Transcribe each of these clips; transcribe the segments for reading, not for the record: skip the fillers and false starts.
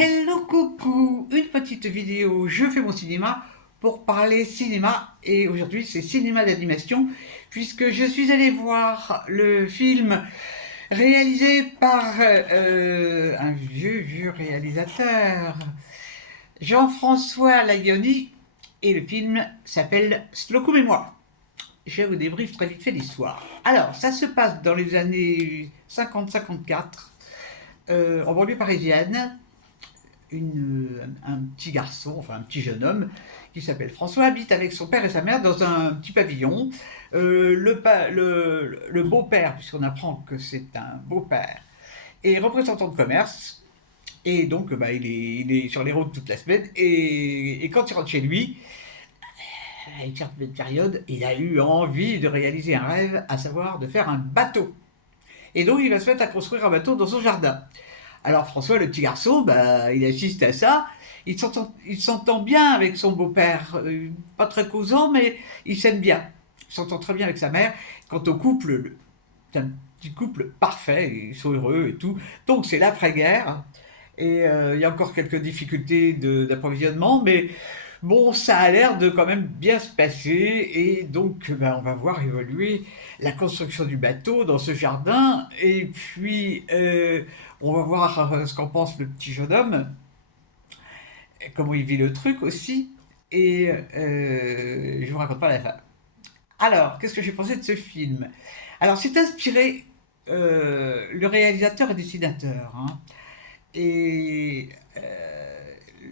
Hello coucou, une petite vidéo je fais mon cinéma pour parler cinéma et aujourd'hui c'est cinéma d'animation puisque je suis allé voir le film réalisé par un vieux réalisateur, Jean-François Lagoni, et le film s'appelle Slocum et moi. Je vous débriefe très vite fait l'histoire. Alors, ça se passe dans les années 50-54, en banlieue parisienne. Un petit garçon, enfin un petit jeune homme, qui s'appelle François, habite avec son père et sa mère dans un petit pavillon. Le beau-père, puisqu'on apprend que c'est un beau-père, est représentant de commerce, et donc il est sur les routes toute la semaine, et quand il rentre chez lui, à une certaine période, il a eu envie de réaliser un rêve, à savoir de faire un bateau. Et donc il va se mettre à construire un bateau dans son jardin. Alors François, le petit garçon, il assiste à ça. Il s'entend bien avec son beau-père. Pas très causant, mais il s'aime bien. Il s'entend très bien avec sa mère. Quant au couple, c'est un petit couple parfait. Ils sont heureux et tout. Donc c'est l'après-guerre. Et il y a encore quelques difficultés d'approvisionnement, mais bon, ça a l'air de quand même bien se passer. Et donc, on va voir évoluer la construction du bateau dans ce jardin. Et puis, on va voir ce qu'en pense le petit jeune homme, comment il vit le truc aussi. Et je vous raconte pas la fin. Alors, qu'est-ce que j'ai pensé de ce film? Alors, c'est inspiré, le réalisateur et dessinateur, hein. Et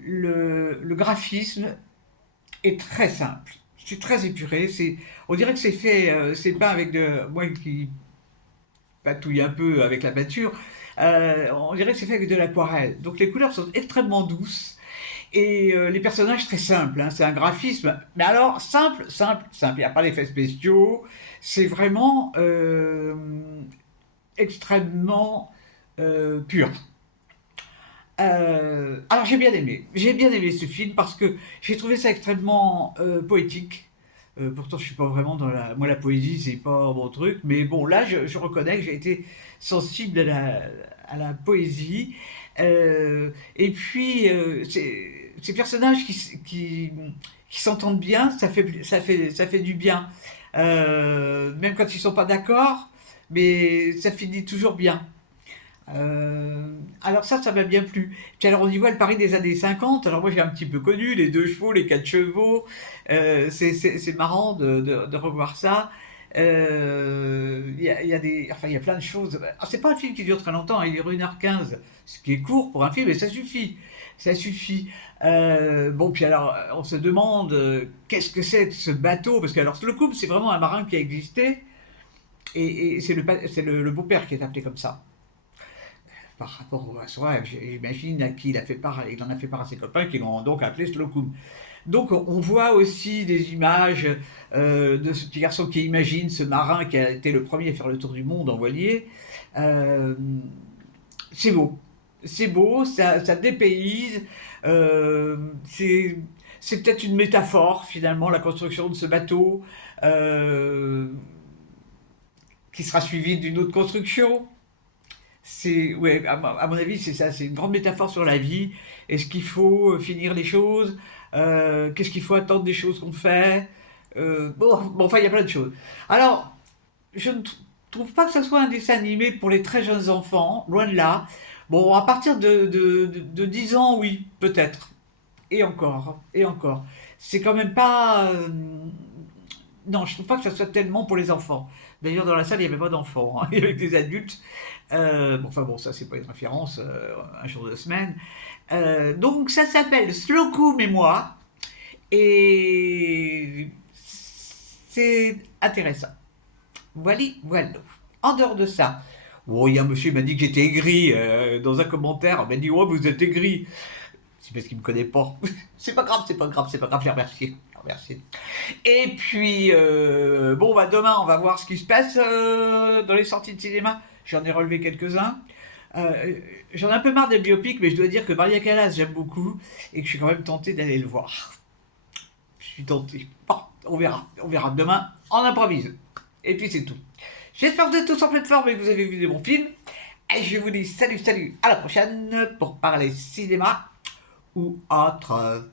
le graphisme est très simple. C'est très épuré. On dirait que c'est fait, c'est peint avec de. Moi qui patouille un peu avec la peinture, on dirait que c'est fait avec de l'aquarelle. Donc les couleurs sont extrêmement douces et les personnages très simples, hein. C'est un graphisme, mais alors simple, simple, simple. Il n'y a pas d'effets spéciaux. C'est vraiment extrêmement pur. Alors j'ai bien aimé ce film parce que j'ai trouvé ça extrêmement poétique. Pourtant je suis pas vraiment dans moi la poésie c'est pas mon truc, mais bon là je reconnais que j'ai été sensible à la poésie. Et puis ces personnages qui s'entendent bien, ça fait du bien. Même quand ils sont pas d'accord, mais ça finit toujours bien. Alors ça m'a bien plu. Puis alors on y voit le Paris des années 50. Alors moi j'ai un petit peu connu les deux chevaux, les quatre chevaux. C'est marrant de revoir ça. Il y a enfin il y a plein de choses. Alors, c'est pas un film qui dure très longtemps, hein, il dure 1h15, ce qui est court pour un film, et ça suffit. Ça suffit. Bon, puis alors, on se demande qu'est-ce que c'est que ce bateau, parce que alors le couple, c'est vraiment un marin qui a existé, et c'est le beau-père qui est appelé comme ça par rapport à son rêve. J'imagine à qui il a fait part, il en a fait part à ses copains qui l'ont donc appelé Slocum. Donc on voit aussi des images de ce petit garçon qui imagine ce marin qui a été le premier à faire le tour du monde en voilier. Euh, c'est beau, c'est beau, ça dépayse. Euh, c'est c'est peut-être une métaphore finalement la construction de ce bateau euh, qui sera suivie d'une autre construction. C'est, ouais, à mon avis, c'est ça, c'est une grande métaphore sur la vie. Est-ce qu'il faut finir les choses? Qu'est-ce qu'il faut attendre des choses qu'on fait? Bon, enfin, il y a plein de choses. Alors, je ne trouve pas que ce soit un dessin animé pour les très jeunes enfants, loin de là. Bon, à partir de 10 ans, oui, peut-être. Et encore, et encore. C'est quand même pas. Non, je trouve pas que ça soit tellement pour les enfants. D'ailleurs, dans la salle, il n'y avait pas d'enfants, hein, il y avait que des adultes. Bon, enfin bon, ça, c'est pas une référence, un jour de semaine. Donc, ça s'appelle Slocum et moi, et c'est intéressant. Voilà, voilà. En dehors de ça, bon, il y a un monsieur qui m'a dit que j'étais aigri dans un commentaire. Il m'a dit, ouais, vous êtes aigri. C'est parce qu'il me connaît pas. C'est pas grave, c'est pas grave, c'est pas grave, je l'ai remercié. Je l'ai remercié. Et puis, bon, demain, on va voir ce qui se passe dans les sorties de cinéma. J'en ai relevé quelques-uns. Euh, J'en ai un peu marre des biopics, mais je dois dire que Maria Callas, j'aime beaucoup et que je suis quand même tenté d'aller le voir. Je suis tenté. Bon, on verra. On verra demain. On improvise. Et puis c'est tout. J'espère que vous êtes tous en pleine forme et que vous avez vu des bons films. Et je vous dis salut, salut, à la prochaine pour parler cinéma ou autre.